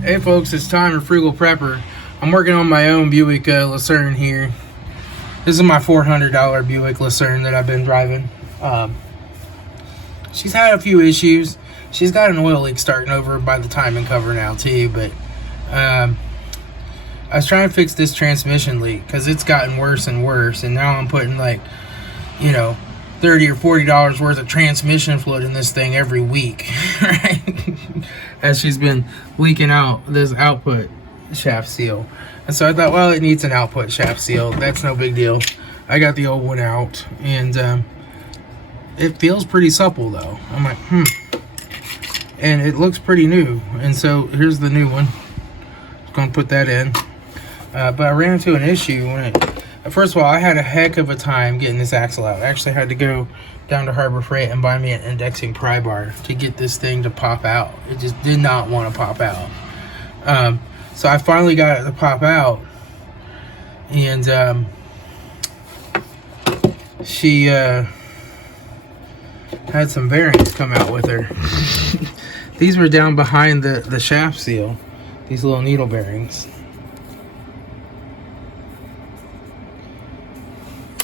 Hey folks, it's time for Frugal Prepper. I'm working on my own Buick Lucerne here. This is my $400 Buick Lucerne that I've been driving. She's had a few issues. She's got an oil leak starting over by the timing cover now too, but I was trying to fix this transmission leak because it's gotten worse and worse, and now I'm putting like, $30 or $40 worth of transmission fluid in this thing every week, right? As she's been leaking out this output shaft seal. And so I thought, well, it needs an output shaft seal. That's no big deal. I got the old one out, and it feels pretty supple though. I'm like, and it looks pretty new. And so here's the new one. Just gonna put that in. But I ran into an issue when first of all, I had a heck of a time getting this axle out. I actually had to go down to Harbor Freight and buy me an indexing pry bar to get this thing to pop out. It just did not want to pop out. So I finally got it to pop out, and she had some bearings come out with her. These were down behind the shaft seal, these little needle bearings.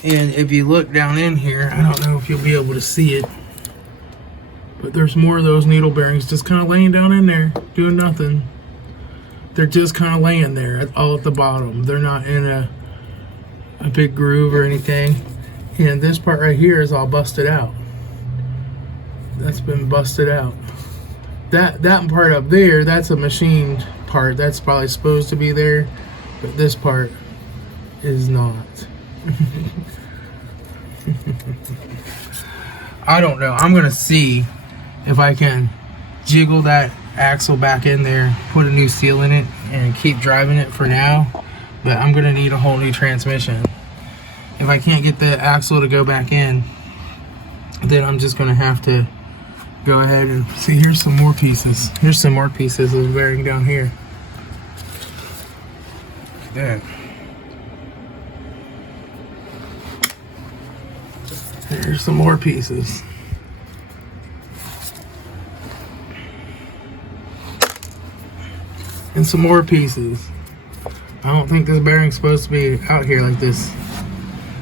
And if you look down in here, I don't know if you'll be able to see it, but there's more of those needle bearings just kind of laying down in there, doing nothing. They're just kind of laying there, all at the bottom. They're not in a big groove or anything. And this part right here is all busted out. That's been busted out. That part up there, that's a machined part. That's probably supposed to be there, but this part is not. I don't know. I'm gonna see if I can jiggle that axle back in there, put a new seal in it, and keep driving it for now. But I'm gonna need a whole new transmission. If I can't get the axle to go back in, then I'm just gonna have to go ahead and see. Here's some more pieces. Here's some more pieces of bearing down here. Look at that. There's some more pieces. And some more pieces. I don't think this bearing's supposed to be out here like this.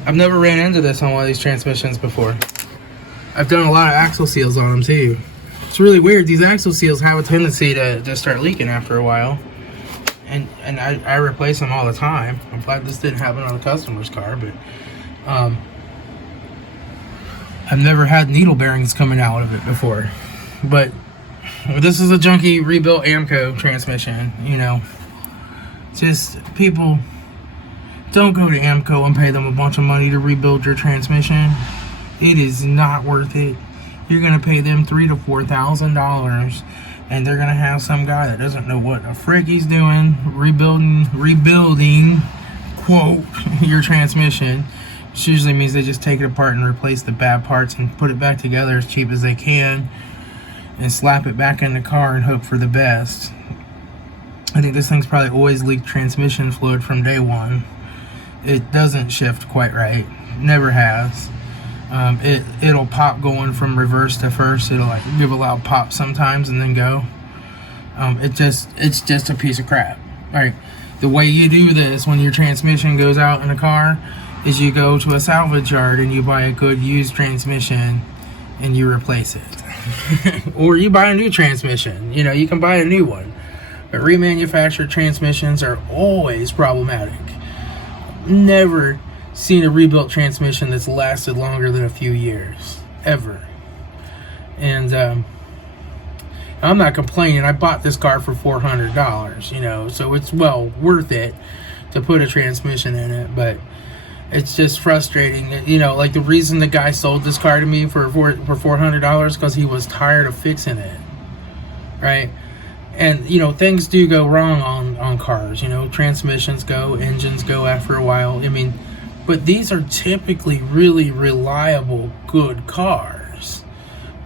I've never ran into this on one of these transmissions before. I've done a lot of axle seals on them too. It's really weird. These axle seals have a tendency to just start leaking after a while. And I replace them all the time. I'm glad this didn't happen on a customer's car, but I've never had needle bearings coming out of it before. But this is a junky rebuilt AAMCO transmission, Just people, don't go to AAMCO and pay them a bunch of money to rebuild your transmission. It is not worth it. You're gonna pay them $3,000 to $4,000, and they're gonna have some guy that doesn't know what the frick he's doing rebuilding quote your transmission. Which usually means they just take it apart and replace the bad parts and put it back together as cheap as they can and slap it back in the car and hope for the best. I think this thing's probably always leaked transmission fluid from day one. It doesn't shift quite right. Never has. It'll pop going from reverse to first. It'll like give a loud pop sometimes and then go. It's just a piece of crap. Right? The way you do this when your transmission goes out in a car is you go to a salvage yard and you buy a good used transmission and you replace it. Or you buy a new transmission. You can buy a new one. But remanufactured transmissions are always problematic. Never seen a rebuilt transmission that's lasted longer than a few years. Ever. And I'm not complaining. I bought this car for $400, so it's well worth it to put a transmission in it, but it's just frustrating. Like the reason the guy sold this car to me for $400 because he was tired of fixing it, right? And things do go wrong on cars. Transmissions go, engines go after a while. But these are typically really reliable, good cars.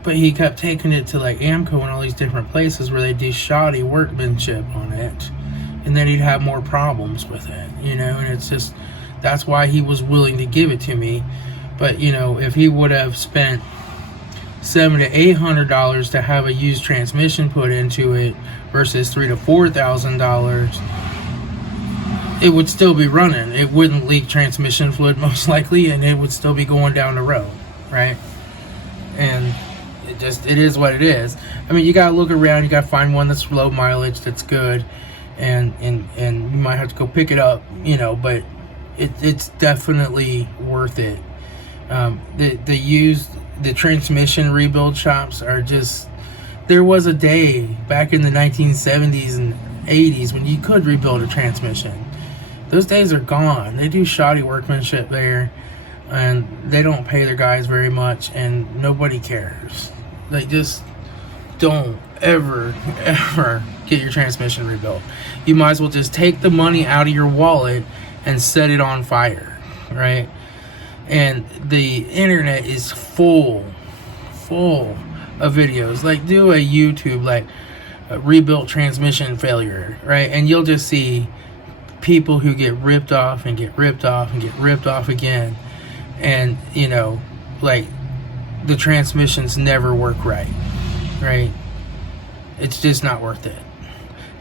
But he kept taking it to like AAMCO and all these different places where they do shoddy workmanship on it, and then he'd have more problems with it. And it's just. That's why he was willing to give it to me. But if he would have spent $700 to $800 to have a used transmission put into it versus $3,000 to $4,000, it would still be running. It wouldn't leak transmission fluid most likely, and it would still be going down the road, right? And it is what it is. I mean, you gotta look around, you gotta find one that's low mileage, that's good, and you might have to go pick it up, you know, but it's definitely worth it. The transmission rebuild shops are just, there was a day back in the 1970s and 80s when you could rebuild a transmission. Those days are gone. They do shoddy workmanship there, and they don't pay their guys very much, and nobody cares. They just don't ever get your transmission rebuilt. You might as well just take the money out of your wallet and set it on fire, right? And the internet is full of videos. Like, do a YouTube, like, a rebuilt transmission failure, right? And you'll just see people who get ripped off and get ripped off and get ripped off again. And, you know, like, the transmissions never work right? It's just not worth it.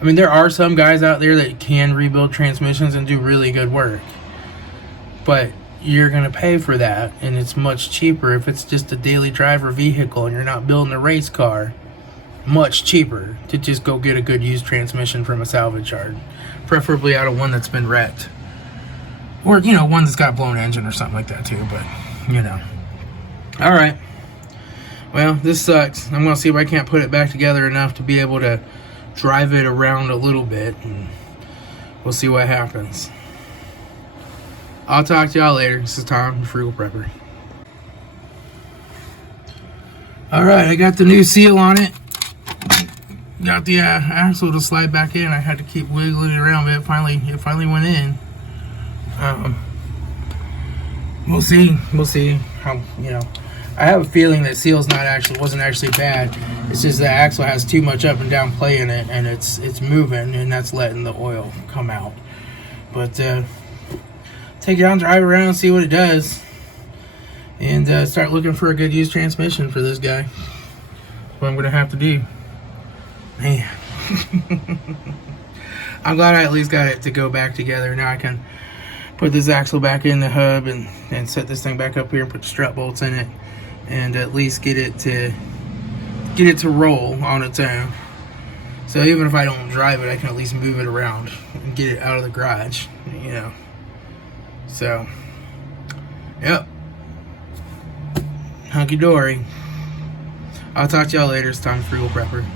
I mean, there are some guys out there that can rebuild transmissions and do really good work, but you're going to pay for that, and it's much cheaper if it's just a daily driver vehicle and you're not building a race car. Much cheaper to just go get a good used transmission from a salvage yard, preferably out of one that's been wrecked, or, you know, one that's got blown engine or something like that too. But, you know, all right, well, this sucks. I'm gonna see if I can't put it back together enough to be able to drive it around a little bit, and we'll see what happens. I'll talk to y'all later. This is Tom, the Frugal Prepper. Alright, I got the new seal on it. Got the axle to slide back in. I had to keep wiggling it around, but it finally went in. We'll see how, you know. I have a feeling that seal's wasn't actually bad. It's just the axle has too much up and down play in it, and it's moving, and that's letting the oil come out. But take it out and drive it around and see what it does, and start looking for a good used transmission for this guy. What I'm gonna have to do. Man. I'm glad I at least got it to go back together. Now I can put this axle back in the hub and set this thing back up here and put the strut bolts in it, and at least get it to roll on its own. So even if I don't drive it, I can at least move it around and get it out of the garage, you know. So, yep. Hunky dory. I'll talk to y'all later. It's time for Frugal Prepper.